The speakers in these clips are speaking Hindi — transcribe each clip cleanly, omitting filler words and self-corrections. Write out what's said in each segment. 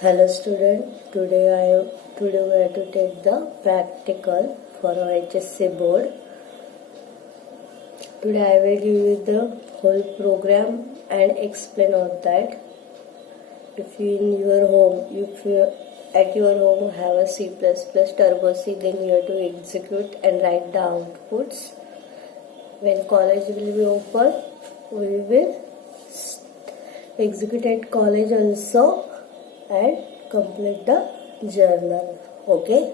Hello student, today we have to take the practical for our HSC board. Today I will give you the whole program and explain all that. If you at your home have a C++ Turbo C, then you have to execute and write the outputs. When college will be open, we will execute at college also and complete the journal. Okay.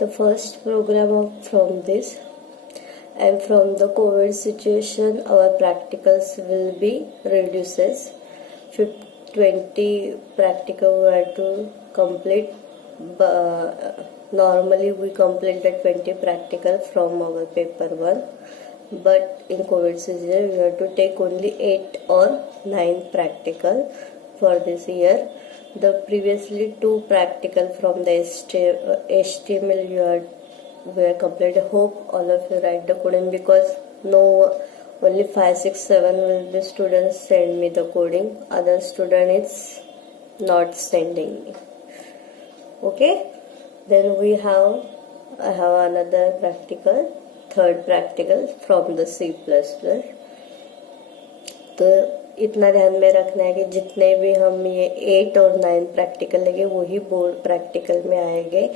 The first program from this, and from the COVID situation our practicals will be reduces. 20 practical we have to complete. Normally we complete the 20 practical from our paper 1, but in COVID season we have to take only 8 or 9 practical for this year. The previously 2 practical from the HTML we have completed. Hope all of you write the coding, because only 5, 6, 7 will be students send me the coding. Other student is not sending me. Okay. Then I have another practical, third practical from the C++. तो इतना ध्यान में रखना है कि जितने भी हम ये 8 और 9 प्रैक्टिकल लेंगे वही बोर्ड प्रैक्टिकल में आएंगे.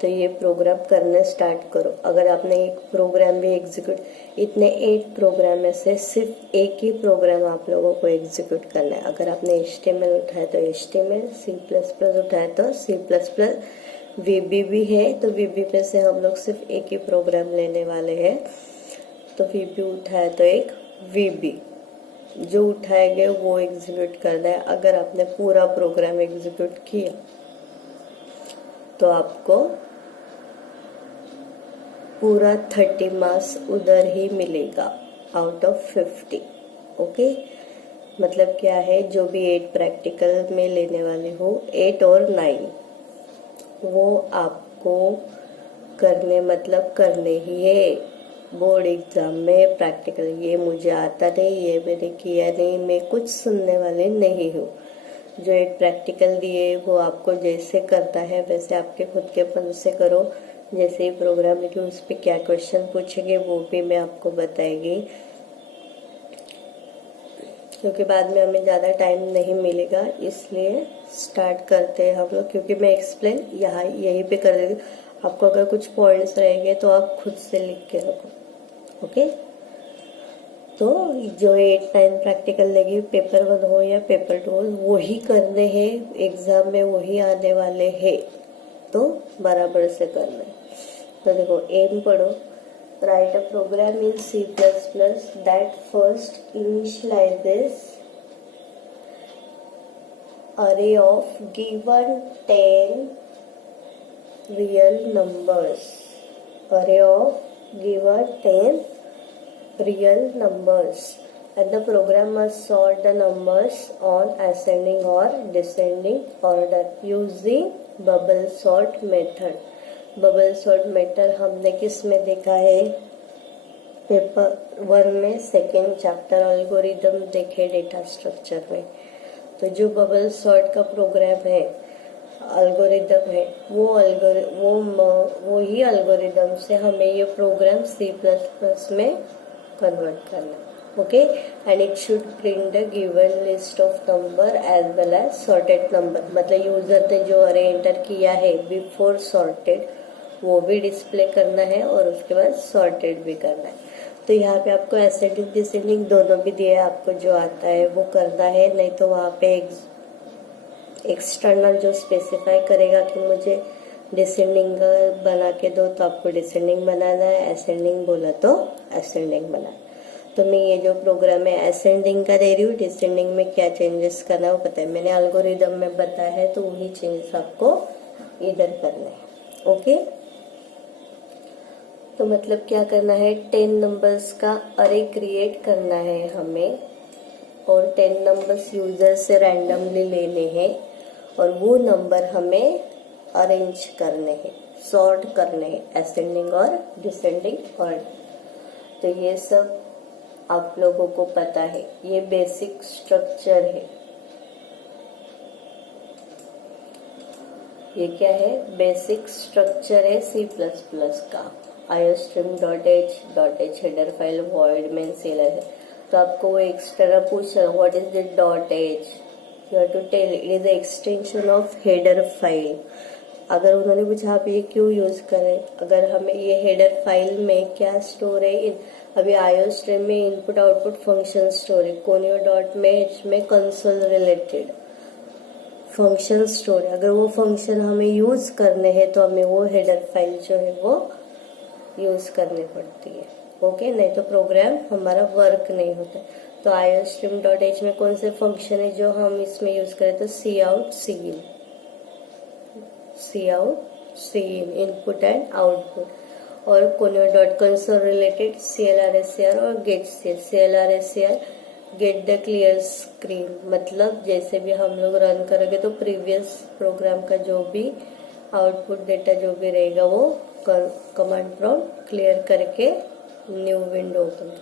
तो ये प्रोग्राम करने स्टार्ट करो. अगर आपने एक प्रोग्राम भी एग्जीक्यूट, इतने 8 प्रोग्राम में से सिर्फ एक ही प्रोग्राम आप लोगों को एग्जीक्यूट करना है. अगर आपने HTML उठाया तो HTML, C++ उठाया तो C++, VB भी है तो VB पे से हम लोग सिर्फ एक ही प्रोग्राम लेने वाले हैं. तो VB उठाया तो एक VB जो उठाए गए वो एग्जीक्यूट करना है. अगर आपने पूरा प्रोग्राम एग्जीक्यूट किया तो आपको पूरा 30 मार्क्स उधर ही मिलेगा आउट ऑफ 50. ओके. मतलब क्या है, जो भी 8 प्रैक्टिकल में लेने वाले हो, 8 और 9 वो आपको करने ही है. बोर्ड एग्जाम में प्रैक्टिकल ये मुझे आता नहीं, ये मैंने किया नहीं, मैं कुछ सुनने वाले नहीं हूँ. जो एक प्रैक्टिकल दिए वो आपको जैसे करता है वैसे आपके खुद के मन से करो. जैसे ही प्रोग्राम लिखे उस पर क्या क्वेश्चन पूछेंगे वो भी मैं आपको बताएगी, क्योंकि बाद में हमें ज़्यादा टाइम नहीं मिलेगा. इसलिए स्टार्ट करते हैं हम लोग, क्योंकि मैं एक्सप्लेन यहीं पे कर देती. आपको अगर कुछ पॉइंट्स रहेंगे तो आप खुद से लिख के रखो. ओके. तो जो 8, 9 प्रैक्टिकल लगी, पेपर 1 हो या पेपर 2 हो, वही करने हैं एग्जाम में, वही आने वाले हैं. तो बराबर से करना है. तो देखो एम पढ़ो. Write a program in C++ that first initializes array of given 10 real numbers. Array of given 10 real numbers, and the program must sort the numbers on ascending or descending order using bubble sort method. Bubble sort method हमने किस में देखा है? पेपर 1 में सेकेंड चैप्टर एल्गोरिदम देखे डेटा स्ट्रक्चर में. तो जो बबल सॉर्ट का प्रोग्राम है, एल्गोरिदम है, वो ही एल्गोरिदम से हमें ये प्रोग्राम C++ में कन्वर्ट करना है. Okay. And it should print the given list of number as well as sorted number. मतलब यूजर ने जो अरे एंटर किया है बिफोर सॉर्टेड वो भी डिस्प्ले करना है और उसके बाद सॉर्टेड भी करना है. तो यहाँ पे आपको एसेंडिंग डिसेंडिंग दोनों भी दिया है. आपको जो आता है वो करना है, नहीं तो वहाँ पे एक्सटर्नल जो स्पेसिफाई करेगा कि मुझे डिसेंडिंग बना के दो तो आपको डिसेंडिंग बनाना है, असेंडिंग बोला तो असेंडिंग बनाना. तो मैं ये जो प्रोग्राम है असेंडिंग का दे रही हूँ. डिसेंडिंग में क्या चेंजेस करना है वो पता है, मैंने एल्गोरिदम में बताया है, तो वही चेंजेस आपको इधर करना है. ओके. तो मतलब क्या करना है, 10 नंबर्स का अरे क्रिएट करना है हमें, और 10 नंबर्स यूजर से रैंडमली लेने हैं, और वो नंबर हमें अरेंज करने हैं, सॉर्ट करने हैं, असेंडिंग और डिसेंडिंग ऑर्डर. तो ये सब आप लोगों को पता है, ये बेसिक स्ट्रक्चर है. ये क्या है, बेसिक स्ट्रक्चर है C++ का। iostream.h header file, void main सेलर है। तो आपको वो एक्स्ट्रा पूछ रहा, what is the .h, you have to tell it is the extension of header file. अगर उन्होंने पूछा आप ये क्यों यूज करें, अगर हमें ये हेडर फाइल में क्या स्टोर है, अभी iostream में इनपुट आउटपुट फंक्शन स्टोर है, conio.h में कंसोल रिलेटेड फंक्शन स्टोर है। अगर वो फंक्शन हमें यूज करने हैं तो हमें वो हेडर फाइल जो है वो यूज करनी पड़ती है। ओके, नहीं तो प्रोग्राम हमारा वर्क नहीं होता। तो iostream.h में कौन से फंक्शन है जो हम इसमें यूज करें, तो cout cin input and output, और conio.console रिलेटेड clrscr और getclrscr get the clear screen, मतलब जैसे भी हम लोग रन करेंगे तो प्रीवियस प्रोग्राम का जो भी आउटपुट डेटा जो भी रहेगा वो कमांड प्रॉम्प्ट क्लियर करके new window open.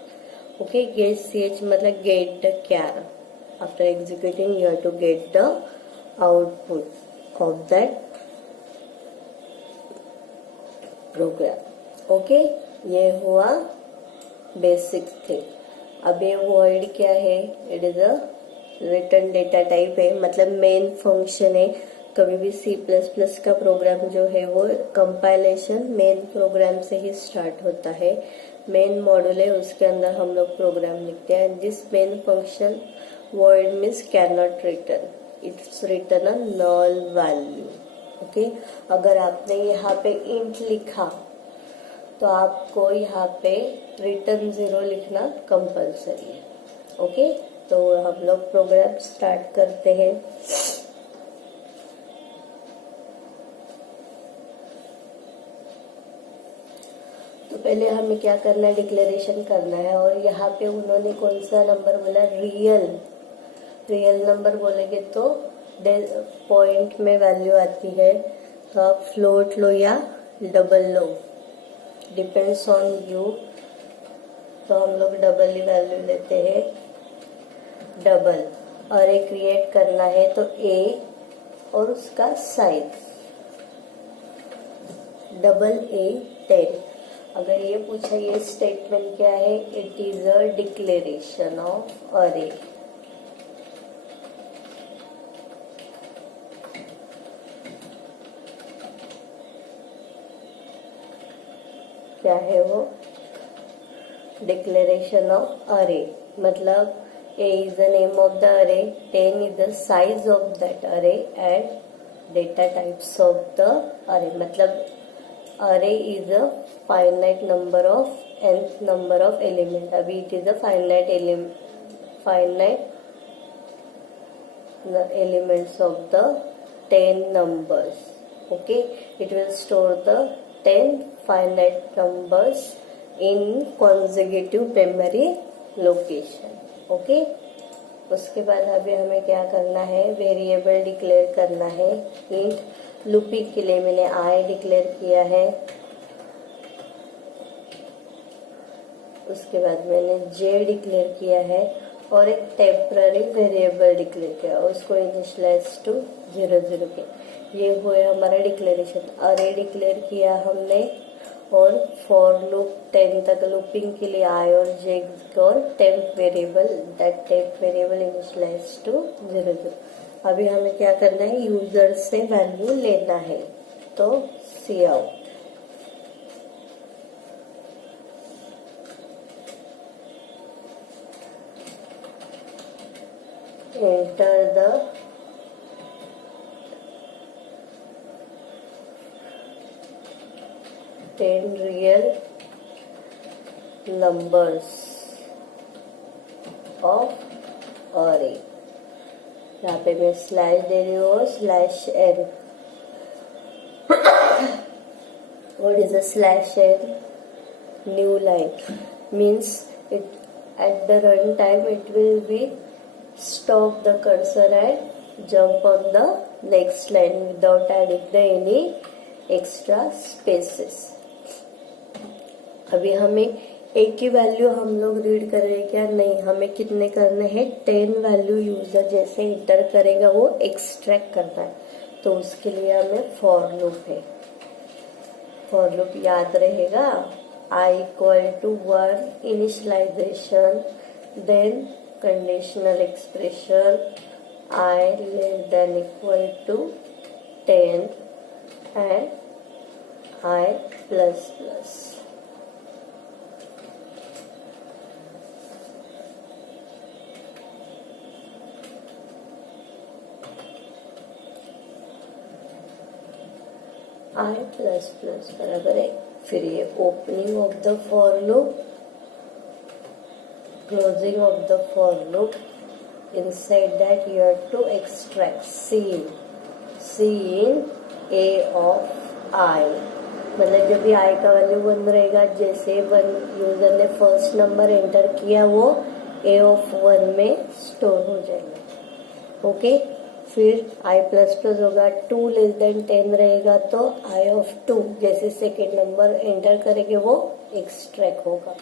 Okay, get ch मतलब get the char, after executing you have to get the output of that program. Okay, ये हुआ बेसिक थिंग। अब ये वॉइड क्या है, it is a return data type है, मतलब मेन फंक्शन है। कभी भी C++ का प्रोग्राम जो है वो कंपाइलेशन मेन प्रोग्राम से ही स्टार्ट होता है। मेन मॉड्यूल है, उसके अंदर हम लोग प्रोग्राम लिखते हैं। This main function void means can not return, it's return a null value. Okay, अगर आपने यहाँ पे इंट लिखा तो आपको यहाँ पे रिटर्न 0 लिखना कंपलसरी है। ओके, तो हम लोग प्रोग्राम स्टार्ट करते हैं। तो पहले हमें क्या करना है, डिक्लेरेशन करना है। और यहाँ पे उन्होंने कौन सा नंबर बोला, रियल नंबर बोलेंगे तो पॉइंट में वैल्यू आती है। तो आप फ्लोट लो या double low, depends on you. तो हम लोग डबल ही वैल्यू लेते हैं, डबल। और एक क्रिएट करना है तो a और उसका साइज $A10। अगर ये पूछा ये स्टेटमेंट क्या है, it is a declaration of अरे। क्या है वो, डिक्लेरेशन ऑफ अरे, मतलब a is the name of the array, 10 is the size of that array and data types of the array, मतलब array is a finite number of nth number of element। अभी it is a finite elements of the 10 numbers। okay, it will store the 10 finite numbers in consecutive memory location। Okay, उसके बाद अभी हमें क्या करना है, वेरिएबल डिक्लेयर करना है। इंट लूपिंग के लिए मैंने आई डिक्लेयर किया है, उसके बाद मैंने जे डिक्लेयर किया है और एक टेम्पररी वेरिएबल डिक्लेयर किया, उसको इनिशियलाइज टू 0 के। ये हुए हमारा डिक्लेरेशन। अरे डिक्लेयर किया हमने और फॉर लूप 10 तक लूपिंग के लिए आई और जे और temp variable, that temp variable initialise to 0। अभी हमें क्या करना है, यूजर से वैल्यू लेना है। तो cout enter the ten real numbers of array। यहाँ पे मैं स्लैश दे रही हूँ, /n। What is a /n? New line means it at the run time it will be stop the cursor and jump on the next line without adding the any extra spaces। अभी हमें एक ही वैल्यू हम लोग रीड कर रहे हैं क्या, नहीं, हमें कितने करने हैं, 10 वैल्यू यूजर जैसे इंटर करेगा वो एक्सट्रैक्ट करना है। तो उसके लिए हमें फॉर लूप है। फॉर लूप याद रहेगा, i equal to 1 initialisation, then conditional expression i less than equal to 10 and i plus plus. i plus plus बराबर है। फिर ये opening of the for loop, closing of the for loop, inside that you have to extract c in a of i। मतलब जब भी i का वैल्यू 1 रहेगा, जैसे यूजर ने फर्स्ट नंबर एंटर किया वो a ऑफ 1 में स्टोर हो जाएगा। ओके, फिर i प्लस प्लस होगा, 2 लेस देन 10 रहेगा तो i ऑफ 2 जैसे सेकेंड नंबर एंटर करेंगे वो एक्सट्रैक्ट होगा।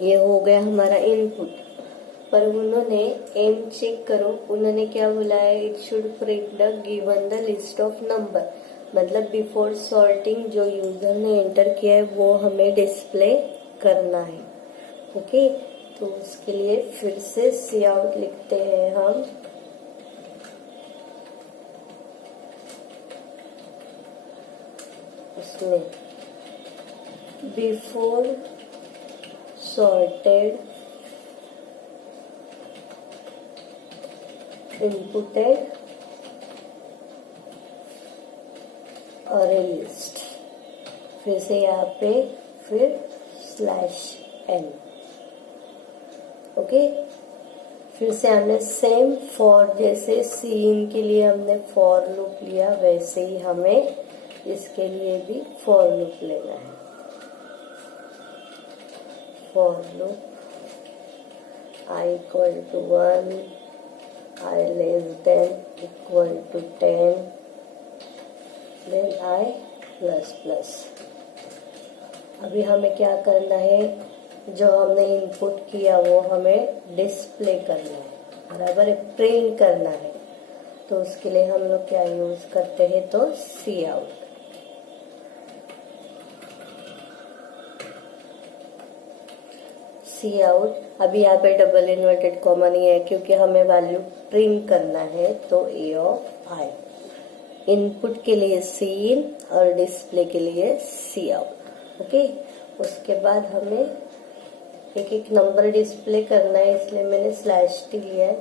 ये हो गया हमारा इनपुट। पर उन्होंने एम चेक करो, उन्होंने क्या बोला है, it should print the given the list of number. मतलब बिफोर सॉर्टिंग जो यूजर ने एंटर किया है वो हमें डिस्प्ले करना है। ओके, तो उसके लिए फिर से सी आउट लिखते हैं हम। उसमें बिफोर सॉर्टेड इनपुटेड अरे लिस्ट, फिर से यहाँ पे फिर /n। ओके, फिर से हमने सेम फॉर, जैसे सीन के लिए हमने फॉर लूप लिया वैसे ही हमें इसके लिए भी फॉर लूप लेना है। For loop i equal to 1, i less than equal to 10, then i plus plus. अभी हमें क्या करना है, जो हमने इनपुट किया वो हमें डिस्प्ले करना है, बराबर है, प्रिंट करना है। तो उसके लिए हम लोग क्या यूज करते हैं, तो सी आउट। सी आउट, अभी यहाँ पे डबल इन्वर्टेड कॉमा नहीं है क्योंकि हमें वैल्यू प्रिंट करना है, तो a ऑफ i। इनपुट के लिए सी इन और डिस्प्ले के लिए सी आउट। ओके, उसके बाद हमें एक एक नंबर डिस्प्ले करना है, इसलिए मैंने /t लिया है।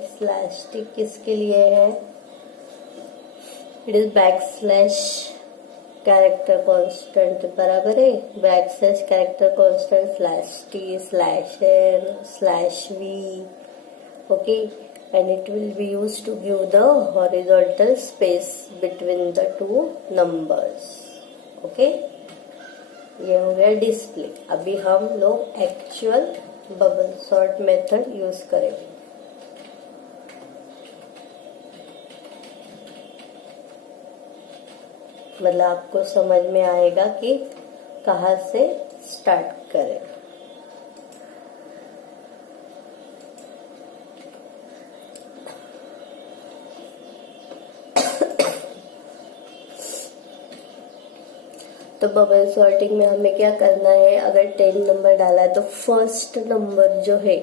/t किसके लिए है, इट इज कैरेक्टर कांस्टेंट, बराबर है, character constant /t/n/v। Okay, and it will be used to give the horizontal space between the two numbers। okay, ये हो गया डिस्प्ले। अभी हम लोग actual bubble sort method use करेंगे। मतलब आपको समझ में आएगा कि कहाँ से स्टार्ट करें। तो बबल सॉर्टिंग में हमें क्या करना है, अगर 10 नंबर डाला है तो फर्स्ट नंबर जो है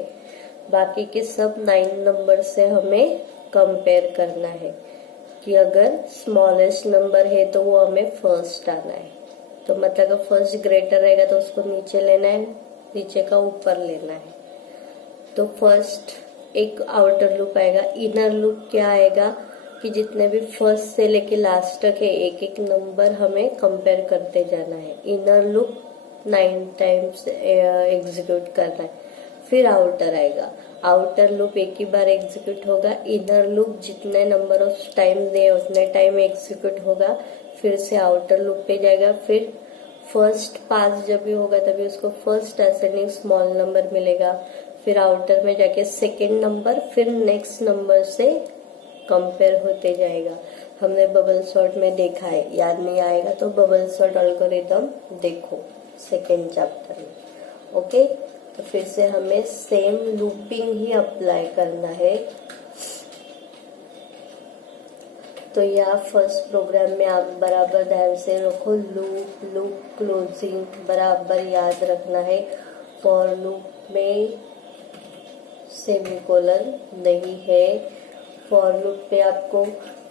बाकी के सब 9 नंबर से हमें कंपेयर करना है कि अगर स्मॉलेस्ट नंबर है तो वो हमें फर्स्ट आना है। तो मतलब अगर फर्स्ट ग्रेटर रहेगा तो उसको नीचे लेना है, नीचे का ऊपर लेना है। तो फर्स्ट एक आउटर लूप आएगा। इनर लूप क्या आएगा कि जितने भी फर्स्ट से लेके लास्ट तक है एक एक नंबर हमें कंपेयर करते जाना है। इनर लूप 9 टाइम्स एग्जीक्यूट करना है। फिर आउटर आएगा, आउटर लूप एक ही बार एग्जीक्यूट होगा। इनर लूप जितने नंबर ऑफ टाइम दे उतने टाइम एग्जीक्यूट होगा। फिर से आउटर लूप पे जाएगा। फिर फर्स्ट पास जब भी होगा तभी उसको फर्स्ट असेंडिंग स्मॉल नंबर मिलेगा। फिर आउटर में जाके सेकेंड नंबर, फिर नेक्स्ट नंबर से कंपेयर होते जाएगा। हमने बबल सॉर्ट में देखा है, याद नहीं आएगा तो बबल सॉर्ट एल्गोरिथम देखो सेकेंड चैप्टर में। ओके, तो फिर से हमें सेम लूपिंग ही अप्लाई करना है। तो यहाँ फर्स्ट प्रोग्राम में आप बराबर ध्यान से रखो, लूप लूप क्लोजिंग बराबर याद रखना है। फॉर लूप में सेमीकोलन नहीं है। फॉर लूप पे आपको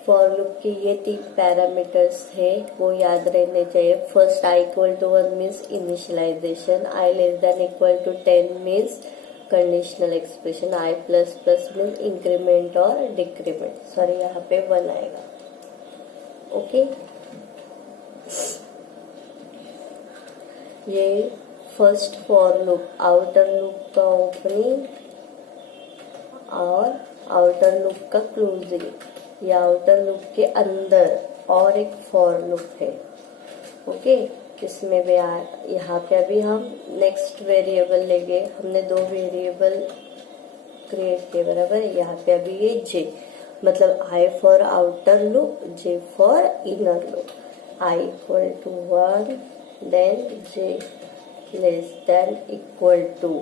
फॉर लूप के ये 3 पैरामीटर्स है वो याद रहने चाहिए। First i equal to 1 means initialisation, i less than equal to 10 means conditional expression, i plus plus means increment और डिक्रीमेंट। सॉरी यहाँ पे 1 आएगा। ओके, ये first for loop, outer loop का ओपनिंग और आउटर लूप का क्लोजिंग। या आउटर लूप के अंदर और एक फॉर लूप है। ओके, इसमें भी यहाँ पे अभी हम नेक्स्ट वेरिएबल लेंगे। हमने 2 वेरिएबल क्रिएट किए बराबर। यहाँ पे अभी ये जे, मतलब I for outer loop, J for inner loop. I equal to 1 then J less than equal to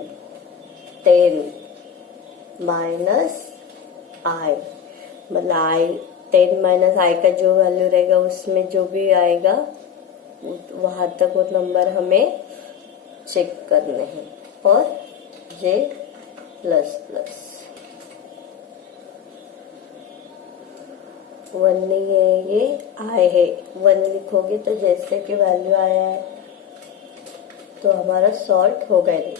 10 minus I, मतलब I 10 माइनस I का जो वैल्यू रहेगा उसमें जो भी आएगा वहां तक वो नंबर हमें चेक करने हैं। और J प्लस प्लस 1 नहीं है, ये I है। 1 लिखोगे तो जैसे कि वैल्यू आया है तो हमारा सॉर्ट हो गया नहीं।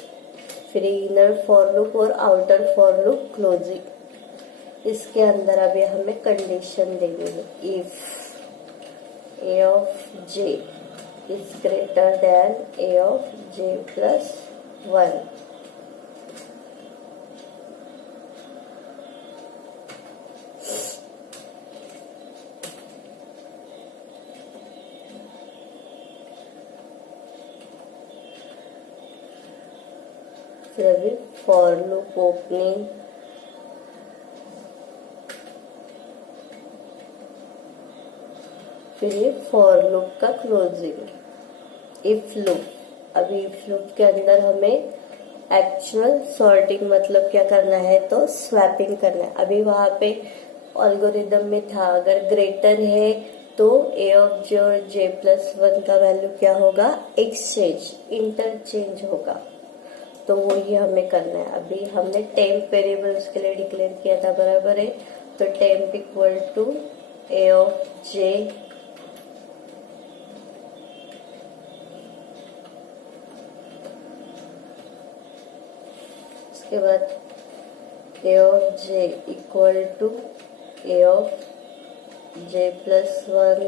फिर इनर फॉर लूप और आउटर फॉर लूप क्लोजिंग, इसके अंदर अभी हमें कंडीशन देनी है। If a of j is greater than a of j plus 1, फिर अभी फॉर लूप ओपनिंग, फिर ये फॉर लूप का क्लोजिंग। इफ लूप, अभी इफ लूप के अंदर हमें एक्चुअल सॉर्टिंग मतलब क्या करना है तो स्वैपिंग करना है। अभी वहां पे एल्गोरिदम में था अगर ग्रेटर है तो a ऑफ j और j प्लस 1 का वैल्यू क्या होगा, एक्सचेंज, इंटरचेंज होगा। तो वो ही हमें करना है। अभी हमने टेम्प वेरिएबल उसके लिए डिक्लेयर किया था बराबर है। तो temp equal to a of j के बाद a of j equal to a of j plus 1,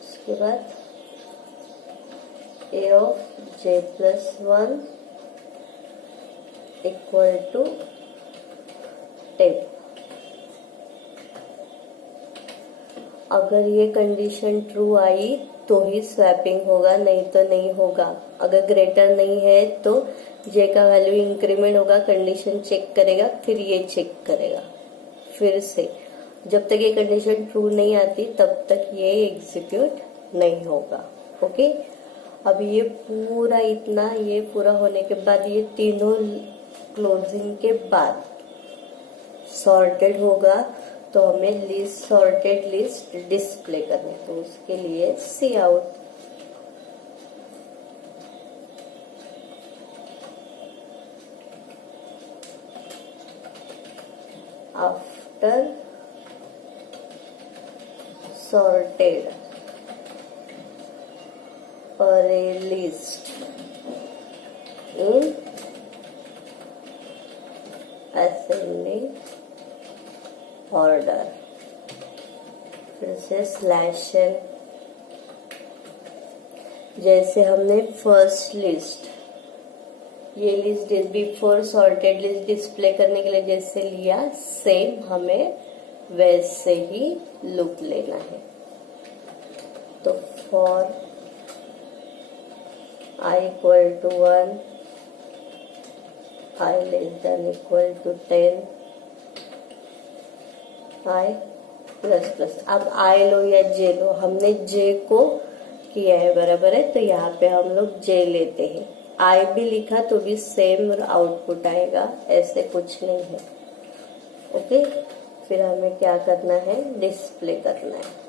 उसके बाद a of j plus 1 equal to 10। अगर ये कंडीशन ट्रू आई तो ही स्वैपिंग होगा, नहीं तो नहीं होगा। अगर ग्रेटर नहीं है तो j का वैल्यू इंक्रीमेंट होगा, कंडीशन चेक करेगा, फिर ये चेक करेगा फिर से। जब तक ये कंडीशन ट्रू नहीं आती तब तक ये एग्जीक्यूट नहीं होगा। ओके, अब ये पूरा इतना, ये पूरा होने के बाद ये तीनों क्लोजिंग के बाद सॉर्टेड होगा तो हमें लिस्ट, सॉर्टेड लिस्ट डिस्प्ले करनी है। तो उसके लिए cout, after sorted array list in ascending order, फिर से स्लैश एन। जैसे हमने फर्स्ट लिस्ट, ये list before sorted list display करने के लिए जैसे लिया, सेम हमें वैसे ही लूप लेना है। तो for i equal to 1, i less than equal to 10, i plus plus. अब i लो या j लो, हमने j को किया है बराबर है, तो यहाँ पे हम लोग j लेते हैं। आई भी लिखा तो भी सेम आउटपुट आएगा, ऐसे कुछ नहीं है। ओके, फिर हमें क्या करना है, डिस्प्ले करना है।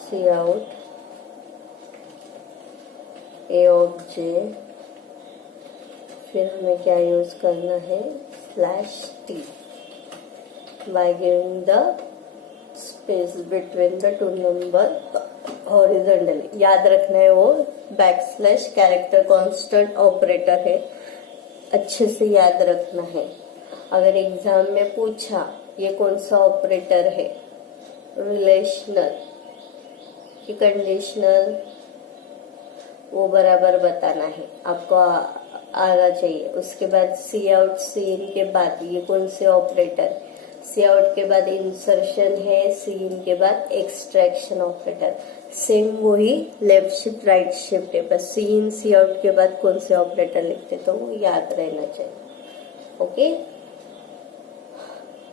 सी आउट ए ऑफ जे, फिर हमें क्या यूज करना है, /t by giving the space between the two number horizontally। याद रखना है वो बैकस्लैश कैरेक्टर कांस्टेंट ऑपरेटर है, अच्छे से याद रखना है। अगर एग्जाम में पूछा ये कौन सा ऑपरेटर है, रिलेशनल कि कंडीशनल, वो बराबर बताना है आपको, आना चाहिए। उसके बाद सी आउट, सी इन के बाद ये कौन से ऑपरेटर, सी आउट के बाद इंसर्शन है, सी इन के बाद एक्सट्रैक्शन ऑपरेटर, सेम वही लेफ्ट शिफ्ट राइट शिफ्ट है, बस सी इन सी आउट के बाद कौन से ऑपरेटर लिखते तो वो याद रहना चाहिए। ओके,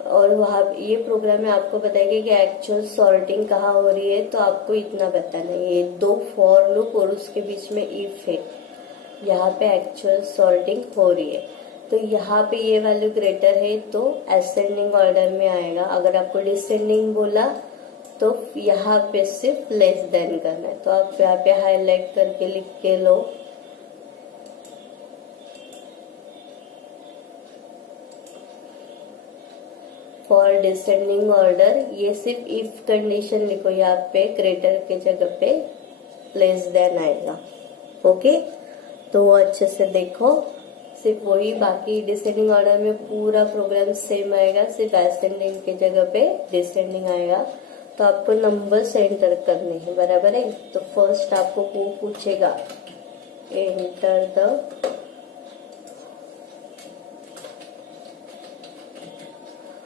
और वहां ये प्रोग्राम में आपको बताएंगे कि एक्चुअल सॉर्टिंग कहाँ हो रही है, तो आपको इतना बताना है, ये 2 फॉर लूप और उसके बीच में इफ है, यहाँ पे एक्चुअल सॉर्टिंग हो रही है। तो यहाँ पे ये वैल्यू ग्रेटर है तो असेंडिंग ऑर्डर में आएगा, अगर आपको डिसेंडिंग बोला तो यहाँ पे सिर्फ लेस देन करना है। तो आप यहाँ पे हाईलाइट करके लिख के लो, फॉर डिसेंडिंग ऑर्डर ये सिर्फ इफ कंडीशन लिखो, यहाँ पे ग्रेटर के जगह पे लेस देन आएगा। ओके, तो वो अच्छे से देखो, सिर्फ वही, बाकी डिसेंडिंग ऑर्डर में पूरा प्रोग्राम सेम आएगा, सिर्फ असेंडिंग के जगह पे डिसेंडिंग आएगा। तो आपको नंबर्स एंटर करने हैं, बराबर है। तो फर्स्ट आपको वो पूछेगा एंटर द,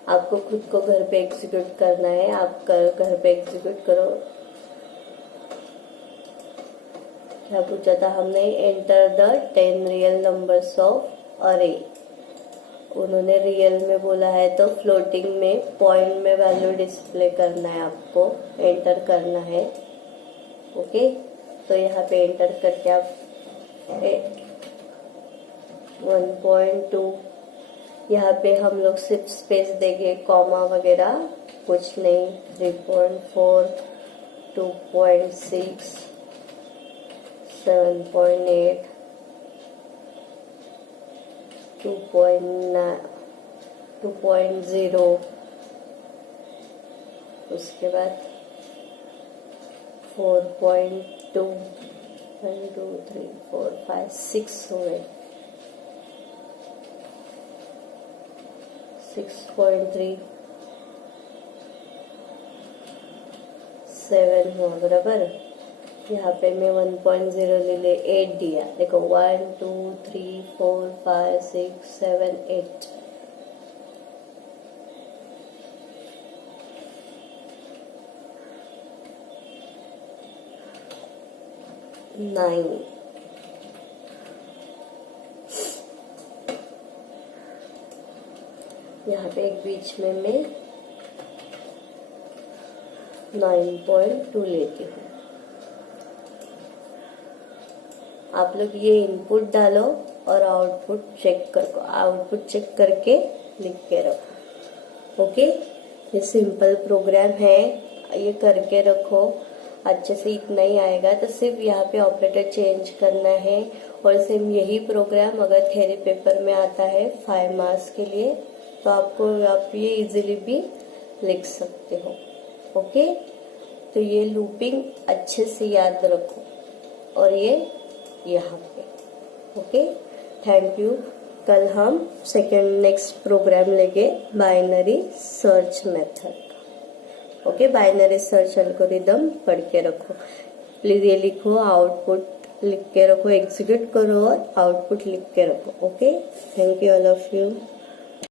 आपको खुद को घर पे एग्जीक्यूट करना है, आप घर पे एग्जीक्यूट करो। क्या पूछा था हमने, enter the 10 real numbers of अरे। उन्होंने रियल में बोला है तो फ्लोटिंग में पॉइंट में वैल्यू डिस्प्ले करना है, आपको एंटर करना है। ओके, तो यहाँ पे एंटर करके आप 1.2, यहाँ पे हम लोग सिर्फ स्पेस देंगे, कॉमा वगैरह कुछ नहीं। 3.4, 2.6, 7.8, 2.9, 2.0, उसके बाद 4.2, 1 2 3 4 5 6 हो गए, 6.3, 7 हुआ, बराबर। यहाँ पे मैं 1.0 ले ले 8 दिया, देखो 1 2 3 4 5 6 7 8। नाइन, यहाँ पे एक बीच में मैं 9.2 लेती हूँ। आप लोग ये इनपुट डालो और आउटपुट चेक करो, आउटपुट चेक करके लिख के रखो। ओके, ये सिंपल प्रोग्राम है, ये करके रखो अच्छे से। इतना ही आएगा तो सिर्फ यहाँ पे ऑपरेटर चेंज करना है। और सेम यही प्रोग्राम अगर थ्योरी पेपर में आता है 5 मार्क्स के लिए, तो आप ये इजीली भी लिख सकते हो। ओके, तो ये लूपिंग अच्छे से याद रखो, और ये यहाँ पे। Okay, thank you. कल हम नेक्स्ट प्रोग्राम लेंगे बाइनरी सर्च मेथड का। ओके, बाइनरी सर्च एल्गोरिदम पढ़ के रखो। प्लीज ये लिखो, आउटपुट लिख के रखो, एग्जीक्यूट करो और आउटपुट लिख के रखो। Okay, thank you all of you.